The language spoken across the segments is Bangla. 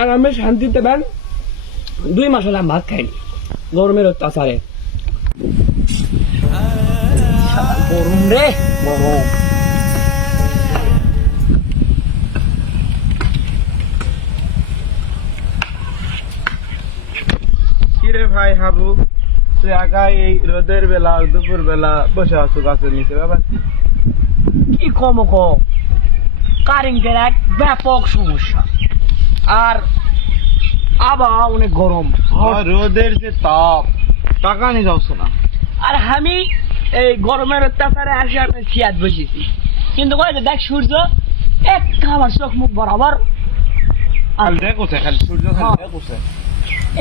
আরামে শান্তিতে দেন দুই মাস হলে আমি ভাত খাইনি গরমের অত্যাচারে গরম রে গরম। কিরে ভাই হাবু তুই একা এই রোদের বেলা দুপুর বেলা বসে আছো গাছের নিচে ব্যাপার কি? কি কম কম কারেন্টের এক ব্যাপক সমস্যা। আর আবহাওয়া অনেক গরম। রোদের যে তাপ টাকা নিয়ে যাচ্ছ না আর আমি এই গরমের অত্যাচারে আসে আমি চেয়ার বসেছি। কিন্তু কই যে দেখ সূর্য এক খাবার চোখ মুখ বরাবর। আর দেখোছে খালি সূর্য হ্যাঁ। দেখোছে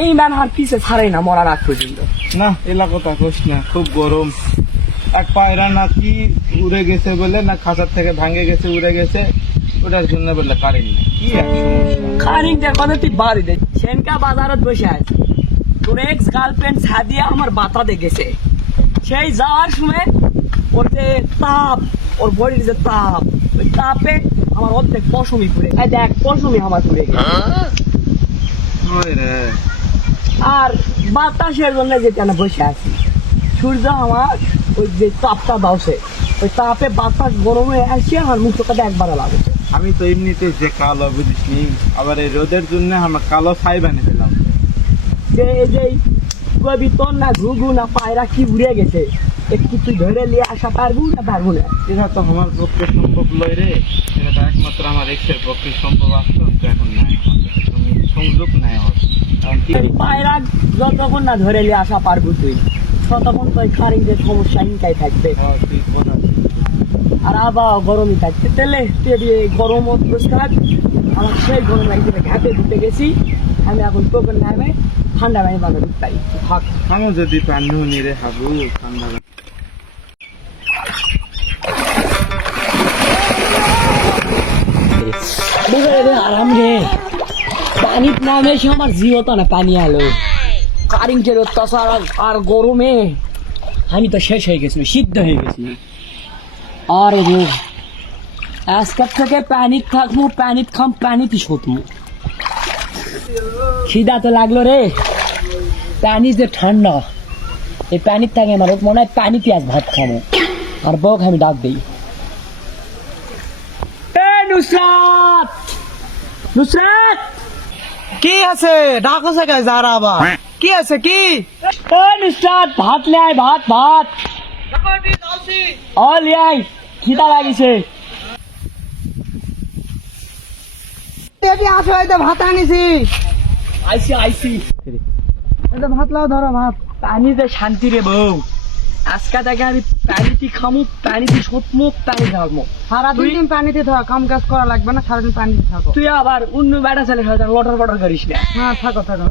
এই ম্যান আর পিছে ছাড়াই না মরার আগ পর্যন্ত। না এলাকাটা কোস না খুব গরম। এক পায়রা নাকি উড়ে গেছে বলে না খাঁচার থেকে ভাঙে গেছে উড়ে গেছে ওটার জন্য বললে কারেন্ট নেই। কি এক সমস্যা। কারেন্টের কথা তুই বাড়ি দে। সেনকা বাজারত বসে আছে। তোর এক্স গার্লফ্রেন্ড সাদিয়া আমার বাতা দেখেছে সেই যাওয়ার সময় ওর যে তাপ ওর বডির যে তাপ ওই তাপে আমার অর্ধেক পশমি পুড়ে এই দেখ পশমি আমার পুড়ে গেছে। আর বাতাসের জন্য যেটা না বসে আছি? সূর্য আমার ওই যে তাপটা দাওছে ওই তাপে বাতাস গরমে আসছে আমার মুখটা একবার লাগছে আমি তো এমনিতে যে কালো বুঝিস নি আবার এই রোদের জন্য আমার কালো ছাই বানিয়ে দিলাম যে এই যে কবিতর না ঘুঘু না পায়রা কি উড়ে গেছে? একটু তুই ধরে নিয়ে আসা পারব না পারব না? এটা তো আমার পক্ষে সম্ভব লয় রে। এটা তো একমাত্র আমার এক্সের পক্ষে সম্ভব আসতো এখন নাই তুমি সংযোগ নাই এই পায়রা যতক্ষণ না ধরে নিয়ে আসা পারব তুই ততক্ষণ তো ওই কারেন্টের সমস্যা ইনকাই থাকবে। হ্যাঁ। আর আবার গরমই তাহলে তুই এদিকে গরম থাক আমার সেই গরম লাগছে ঘাটে ঢুকে গেছি। আমি এখন তোকে নামে ঠান্ডা পানি বানাবো তাই থাক। আমি যদি পান্নু নিরে হাবু ঠান্ডা। আরাম রে নামে এসে আমার জিওতা না পানি আলো। কারেন্টের অত্যাচার আর গরমে। আমি তো শেষ হয়ে গেছি সিদ্ধ হয়ে গেছি। আরে রে। আজকের থেকে প্যানিক থাকব প্যানিক খাম প্যানিতে শুতমু খিদা তো লাগল রে। প্যানি যে ঠান্ডা। এই প্যানিক থাকে আমার মনে হয় প্যানিতে আজ ভাত খাব আর বউকে আমি ডাক দিই। এ নুসরাত! নুসরাত! কি আছে? ডাকো সে গাই যারা আবার। কি আছে? কি? নুসরাত ভাত লে আয় ভাত ভাত। ও লে আয়। খিদা লাগিছে। আসো ভাত আনিছি। আইসি আইসি এটা ভাত লাও ধরো ভাত। শান্তি রে বউ। আজকে থেকে আমি পানিতে খামু পানিতে সতমু পানি সারাদিন তুই- দিন পানিতে থাকো কাম কাজ করা লাগবে না সারাদিন পানিতে থাকো। তুই আবার অন্য বেড়া ছেলে লটর পটর করিস না। হ্যাঁ থাকো থাকো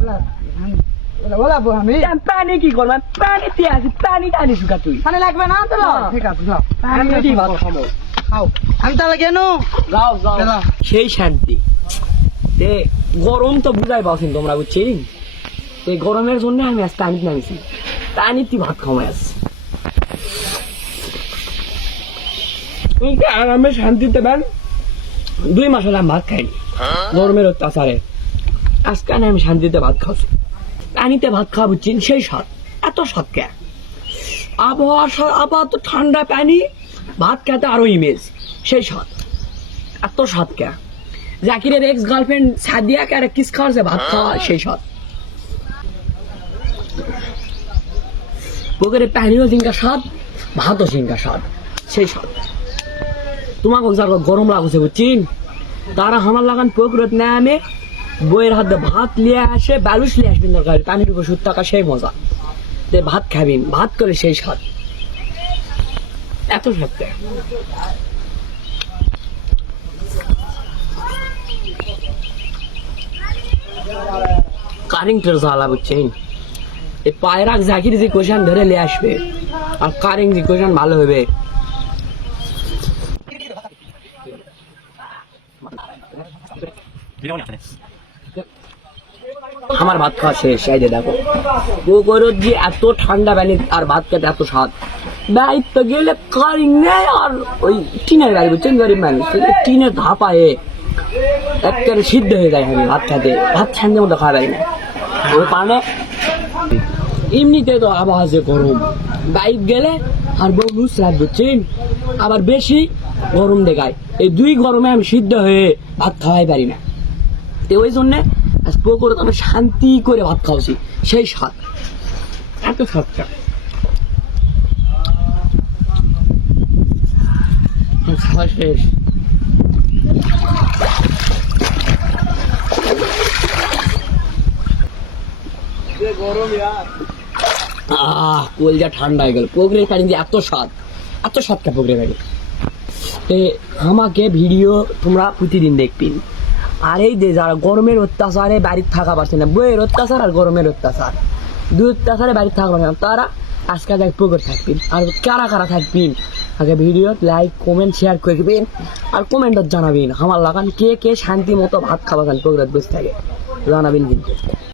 বলাবো আমি আমি পানি কি করব? পানিতে আছি পানি টানি শুকা তুই পানি লাগবে না তো? হ্যাঁ। ঠিক আছে যাও। আমি এটি ভাত খাব? খাও। আমি তাহলে কেন? যাও যাও। সেই শান্তি। তে গরম তো বুঝাই পাচ্ছেন তোমরা বুঝছি? এই গরমের জন্য আমি আজ টানিতে নামিছি। টানিতে ভাত আসছি আরামে শান্তিতে দেন দুই মাস হলে আমি ভাত খাইনি। গরমের অত্যাচারে। আজকে আমি শান্তিতে ভাত খাচ্ছি পানিতে ভাত খাওয়া বুঝছেন সেই স্বাদ। এত স্বাদ কে? আবহাওয়া আবহাওয়া তো ঠান্ডা পানি, ভাত খেতে আরও ইমেজ। সেই স্বাদ। এত স্বাদ কে? জাকিরের এক্স গার্লফ্রেন্ড সাদিয়া কে আরে কিস খাওয়াছে ভাত খাওয়া, সেই স্বাদ। পুকুরে পানিও জিঙ্কা স্বাদ, ভাতও জিঙ্কা স্বাদ, সেই স্বাদ। তোমাকে যার গরম লাগছে বুঝছিন তারা আমার লাগান পুকুরত নামে বইয়ের হাতে ভাত লিয়ে আসে বালুস লিয়ে আসবেন দরকার পানির উপর সুদ টাকা সেই মজা। তে ভাত খাবেন ভাত করে সেই স্বাদ। এত স্বাদ? কারেন্টের জ্বালা, বুঝছেন? এই পায়রাক জাকির যে কোশান ধরে নিয়ে আসবে, আর কারেন্ট যে কোশান ভালো হবে। আমার ভাত খাওয়া শেষ, এই যে দেখো। পুকুরের যে এত ঠান্ডা পানি, আর ভাত খেতে এত স্বাদ। দায়িত্ব গেলে কারি নেই আর ওই টিনের গাড়ি বুঝছেন? গরিব মানুষ টিনের ধাপায়ে একেবারে সিদ্ধ হয়ে যায় আমি ভাত খাতে। ভাত শান্তির মতো খাওয়া যায় না। ওই কারণে এমনিতে তো আবহাওয়া যে গরম। বাইক গেলে আর বউ নুসরাত বুঝছেন? আবার বেশি গরম দেখায়। এই দুই গরমে আমি সিদ্ধ হয়ে ভাত খাওয়াই পারি না। তো ওই জন্য আজ পুকুরে তো আমি শান্তি করে ভাত খাওয়াছি সেই স্বাদ। এত স্বাদটা। খাওয়া শেষ। আহ কলজা ঠান্ডা হয়ে গেল। পুকুরের পানি দিয়ে এত স্বাদ। এত পুকুরের পানি আমাকে ভিডিও তোমরা প্রতিদিন দেখবিন আর এই যে যারা গরমের অত্যাচারে বাড়িতে থাকা পারছে না, বইয়ের অত্যাচার আর গরমের অত্যাচার। দুই অত্যাচারে বাড়িতে থাকা পারছে না, তারা আজকে দেখ পুকুর থাকবেন। আর কারা কারা থাকবেন? আগে ভিডিও লাইক কমেন্ট শেয়ার করবেন আর কমেন্টত জানাবেন। আমার লাগান কে কে শান্তি মতো ভাত খাওয়া খান বসে থাকে। জানাবেন কিন্তু।